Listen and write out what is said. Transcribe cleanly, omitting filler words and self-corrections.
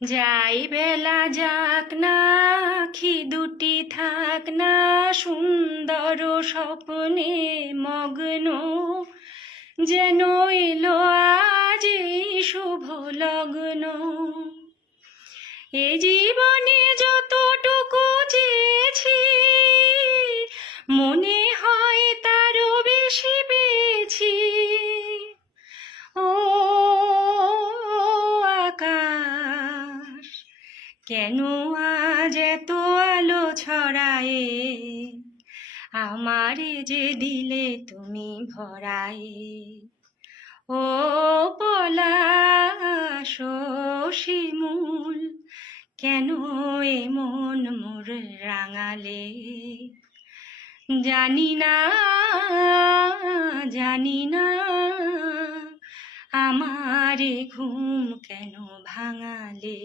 যাই বেলা যাক না, আখি দুটি থাক না, সুন্দর স্বপ্নে মগ্ন, যেন এলো আজ এই শুভ লগ্ন। এ জীবনে যতটুকু চেয়েছি, মনে হয় তারও বেশি পেয়েছি। ও আকাশ, কেন আজ এত আলো ছড়ায়ে, আমারে যে দিলে তুমি ভরায়ে। ও পলাশ, ও শিমুল, কেন এমন মোর রাঙালে। জানি না, জানি না, আমারে ঘুম কেন ভাঙালে।